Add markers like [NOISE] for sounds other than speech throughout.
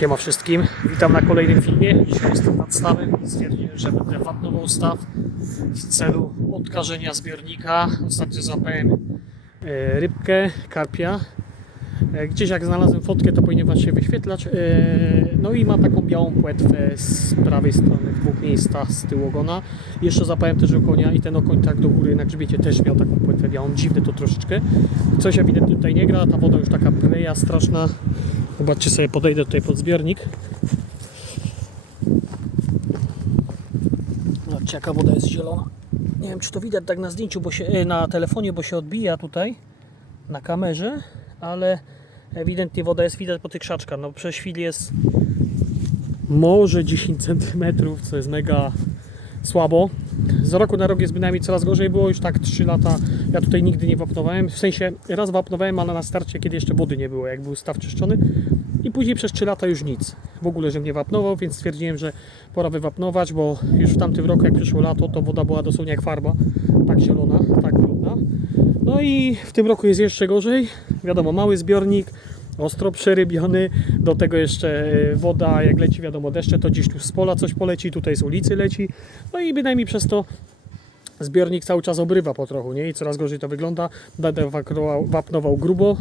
Siema wszystkim, witam na kolejnym filmie. Dzisiaj jestem nad stawem. Stwierdziłem, że będę wapnował staw w celu odkażenia zbiornika. Ostatnio złapałem e, rybkę, karpia. E, Gdzieś jak znalazłem fotkę, to powinien Wam się wyświetlać. E, No i ma taką białą płetwę z prawej strony, w dwóch miejscach z tyłu ogona. Jeszcze zapałem też okonia i ten okoń tak do góry na grzbiecie też miał taką płetwę białą. Dziwne to troszeczkę. Coś ewidentnie tutaj nie gra, ta woda już taka preja straszna. Zobaczcie sobie, podejdę tutaj pod zbiornik. Zobaczcie jaka woda jest zielona. Nie wiem czy to widać tak na zdjęciu, bo się, e, na telefonie, bo się odbija tutaj na kamerze, ale ewidentnie woda jest widać po tych krzaczkach. No przez chwilę jest może 10 cm, co jest mega słabo. Z roku na rok jest bynajmniej coraz gorzej. Było już tak 3 lata. Ja tutaj nigdy nie wapnowałem. W sensie raz wapnowałem, ale na starcie, kiedy jeszcze wody nie było, jak był staw czyszczony. I później przez 3 lata już nic. W ogóle, żebym nie wapnował, więc stwierdziłem, że pora wywapnować, bo już w tamtym roku, jak przyszło lato, to woda była dosłownie jak farba. Tak zielona, tak brudna. No i w tym roku jest jeszcze gorzej. Wiadomo, mały zbiornik, ostro przerybiony, do tego jeszcze e, woda, jak leci wiadomo deszcze, to gdzieś tu z pola coś poleci, tutaj z ulicy leci, no i bynajmniej przez to zbiornik cały czas obrywa po trochu, nie? I coraz gorzej to wygląda. Będę wapnował grubo,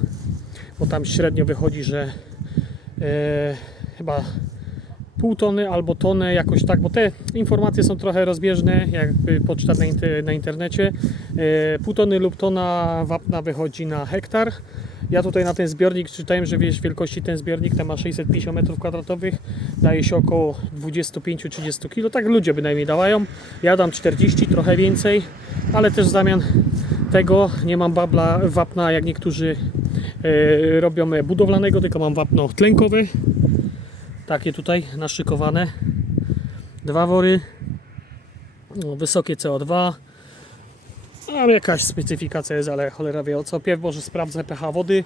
bo tam średnio wychodzi, że e, chyba pół tony albo tonę jakoś tak, bo te informacje są trochę rozbieżne, jakby poczytać na internecie. E, pół tony lub tona wapna wychodzi na hektar. Ja tutaj na ten zbiornik czytałem, że wiesz, wielkości ten zbiornik ma 650 m2, daje się około 25-30 kg, tak ludzie bynajmniej dawają. Ja dam 40, trochę więcej, ale też w zamian tego nie mam babla, wapna jak niektórzy e, robią budowlanego, tylko mam wapno tlenkowe, takie tutaj naszykowane. Dwa wory, no, wysokie CO2. Mam jakaś specyfikacja jest, ale cholera wie o co. Pierw może sprawdzę pH wody.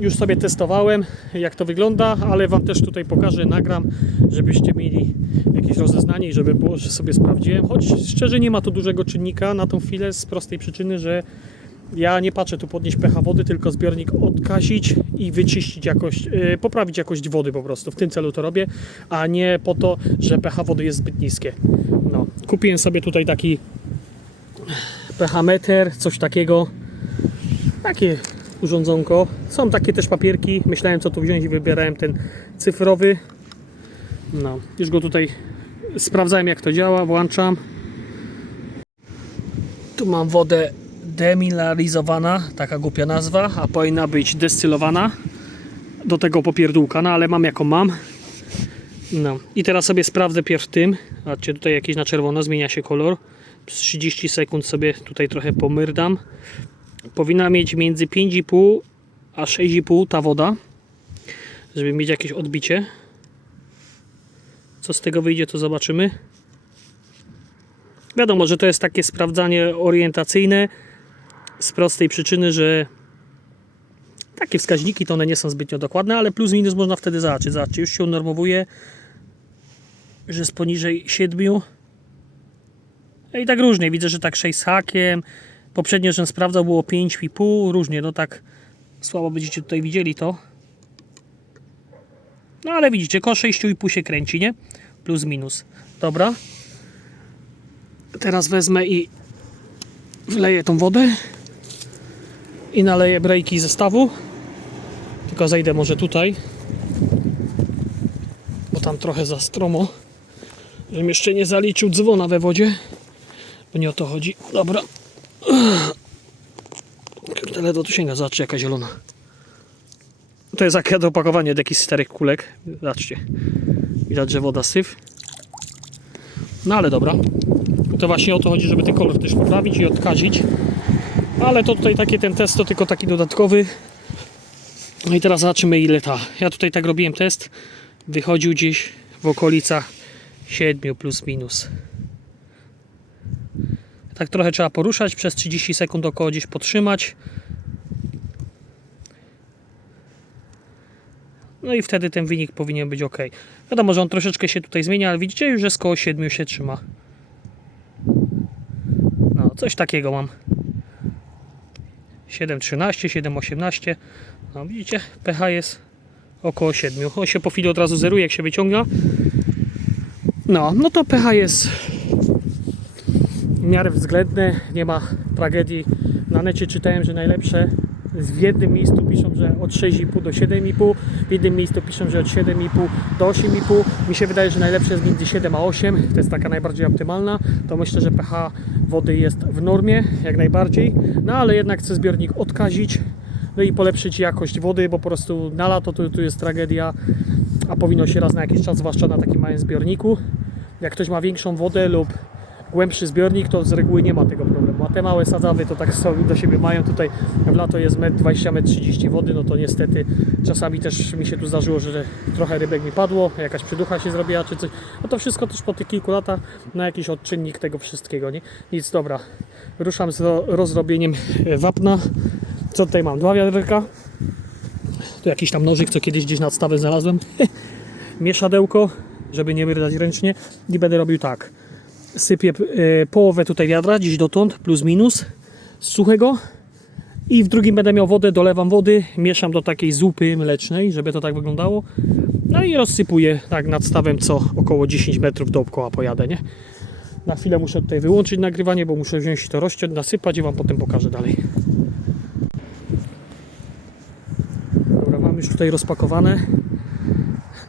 Już sobie testowałem, jak to wygląda, ale Wam też tutaj pokażę, nagram, żebyście mieli jakieś rozeznanie i żeby było, że sobie sprawdziłem. Choć szczerze nie ma tu dużego czynnika na tą chwilę z prostej przyczyny, że ja nie patrzę tu podnieść pH wody, tylko zbiornik odkazić i wyczyścić jakość, yy, poprawić jakość wody po prostu. W tym celu to robię, a nie po to, że pH wody jest zbyt niskie. No, kupiłem sobie tutaj taki pH meter, coś takiego. Takie urządzonko. Są takie też papierki. Myślałem co tu wziąć i wybierałem ten cyfrowy. No, już go tutaj sprawdzałem jak to działa, włączam. Tu mam wodę demilarizowana, taka głupia nazwa, a powinna być destylowana do tego popierdółka, no ale mam jaką mam. No i teraz sobie sprawdzę pierw tym. Zobaczcie, tutaj jakieś na czerwono zmienia się kolor. Przez 30 sekund sobie tutaj trochę pomyrdam. Powinna mieć między 5,5 a 6,5 ta woda, żeby mieć jakieś odbicie. Co z tego wyjdzie, to zobaczymy. Wiadomo, że to jest takie sprawdzanie orientacyjne z prostej przyczyny, że takie wskaźniki to one nie są zbytnio dokładne, ale plus minus można wtedy zobaczyć. Zobaczcie, już się unormowuje, że jest poniżej 7. No I tak różnie, widzę, że tak 6 z hakiem. Poprzednio, że sprawdzał, było 5,5, różnie, no tak słabo będziecie tutaj widzieli to. No ale widzicie, koło 6,5 się kręci, nie? Plus minus. Dobra. Teraz wezmę i wleję tą wodę i naleję brejki zestawu. Tylko zejdę może tutaj, bo tam trochę za stromo, żebym jeszcze nie zaliczył dzwona we wodzie, bo nie o to chodzi. Dobra. Kurde, ledwo tu sięga, zobaczcie jaka zielona. To jest takie do opakowanie do jakichś starych kulek. Zobaczcie. Widać, że woda syf. No ale dobra. To właśnie o to chodzi, żeby ten kolor też poprawić i odkazić. Ale to tutaj takie ten test to tylko taki dodatkowy. No i teraz zobaczymy ile ta. Ja tutaj tak robiłem test. Wychodził gdzieś w okolicach 7 plus minus. Tak trochę trzeba poruszać, przez 30 sekund około gdzieś podtrzymać. No i wtedy ten wynik powinien być ok. Wiadomo, że on troszeczkę się tutaj zmienia, ale widzicie już, że z koło 7 się trzyma. No, coś takiego mam. 7,13, 7,18. No widzicie, pH jest około 7. On się po chwili od razu zeruje, jak się wyciąga. No, no to pH jest w miarę względne, nie ma tragedii. Na necie czytałem, że najlepsze w jednym miejscu piszą, że od 6,5 do 7,5, w jednym miejscu piszą, że od 7,5 do 8,5. Mi się wydaje, że najlepsze jest między 7 a 8, to jest taka najbardziej optymalna. To myślę, że pH wody jest w normie, jak najbardziej. No ale jednak chcę zbiornik odkazić, no i polepszyć jakość wody, bo po prostu na lato to, tu jest tragedia, a powinno się raz na jakiś czas, zwłaszcza na takim małym zbiorniku. Jak ktoś ma większą wodę lub głębszy zbiornik, to z reguły nie ma tego problemu. A te małe sadzawy to tak sobie do siebie mają. Tutaj w lato jest 1,20 m, 30 wody, no to niestety czasami też mi się tu zdarzyło, że trochę rybek mi padło, jakaś przyducha się zrobiła czy coś. No to wszystko też po tych kilku latach na jakiś odczynnik tego wszystkiego, nie? Nic, dobra. Ruszam z ro- rozrobieniem e, wapna. Co tutaj mam? Dwa wiaderka. Tu jakiś tam nożyk, co kiedyś gdzieś nad stawem znalazłem. [LAUGHS] Mieszadełko, żeby nie wydać ręcznie. I będę robił tak sypię e, połowę tutaj wiadra, gdzieś dotąd, plus minus, z suchego. I w drugim będę miał wodę, dolewam wody, mieszam do takiej zupy mlecznej, żeby to tak wyglądało. No i rozsypuję tak nad stawem co około 10 metrów dookoła pojadę, nie? Na chwilę muszę tutaj wyłączyć nagrywanie, bo muszę wziąć to rozciąć, nasypać i Wam potem pokażę dalej. Dobra, mam już tutaj rozpakowane.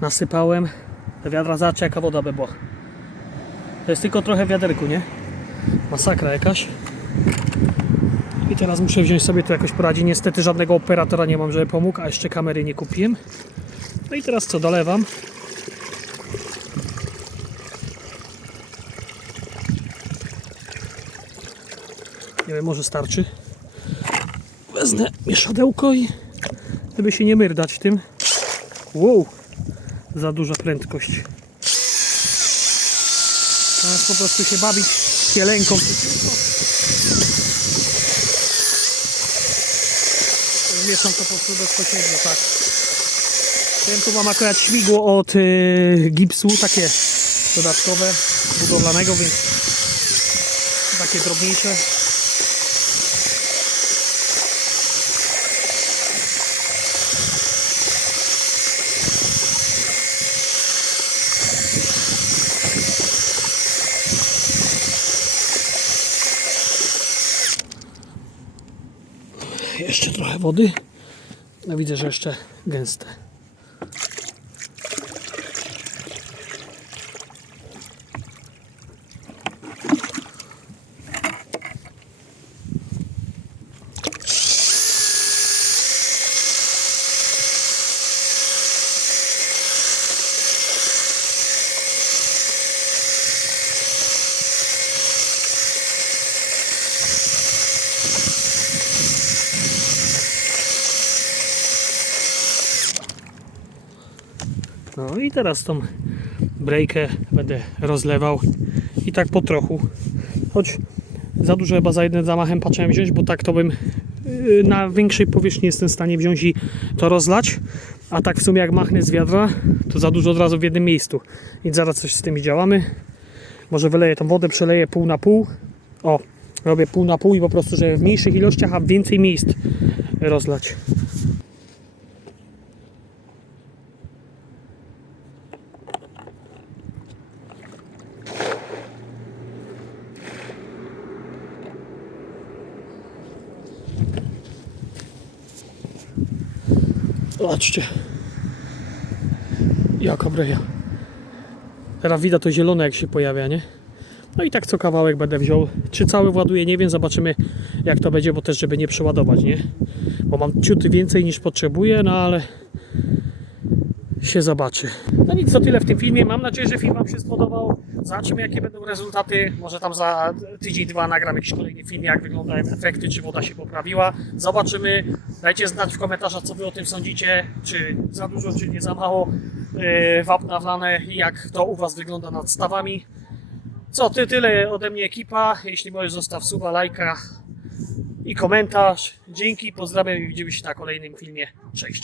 Nasypałem. Te wiadra zaczę jaka woda by była. To jest tylko trochę w wiaderku, nie? Masakra jakaś. I teraz muszę wziąć sobie tu jakoś poradzić. Niestety żadnego operatora nie mam, żeby pomógł, a jeszcze kamery nie kupiłem. No i teraz co, dolewam. Nie wiem, może starczy. Wezmę mieszadełko i żeby się nie myrdać tym. Wow, za duża prędkość. Teraz po prostu się bawić kielęką. Mieszam to po prostu bezpośrednio, tak. Wiem, tu mam akurat śmigło od y, gipsu, takie dodatkowe, budowlanego, więc takie drobniejsze. Jeszcze trochę wody. No widzę, że jeszcze gęste. No i teraz tą brejkę będę rozlewał i tak po trochu. Choć za dużo chyba za jednym zamachem patrzyłem wziąć, bo tak to bym yy, na większej powierzchni jestem w stanie wziąć i to rozlać. A tak w sumie jak machnę z wiadra, to za dużo od razu w jednym miejscu. I zaraz coś z tymi działamy. Może wyleję tą wodę, przeleję pół na pół. O, robię pół na pół i po prostu, żeby w mniejszych ilościach, a więcej miejsc rozlać. Zobaczcie. Jaka breja. Teraz widać to zielone jak się pojawia, nie? No i tak co kawałek będę wziął. Czy cały właduję, nie wiem. Zobaczymy jak to będzie, bo też żeby nie przeładować, nie? Bo mam ciut więcej niż potrzebuję, no ale się zobaczy. No nic, to tyle w tym filmie. Mam nadzieję, że film Wam się spodobał. Zobaczymy, jakie będą rezultaty. Może tam za tydzień, dwa nagram jakiś kolejny film, jak wyglądają efekty, czy woda się poprawiła. Zobaczymy. Dajcie znać w komentarzach, co Wy o tym sądzicie. Czy za dużo, czy nie za mało yy, wapna wlane i jak to u Was wygląda nad stawami. Co, ty tyle ode mnie ekipa. Jeśli możesz, zostaw suba, lajka i komentarz. Dzięki, pozdrawiam i widzimy się na kolejnym filmie. Cześć.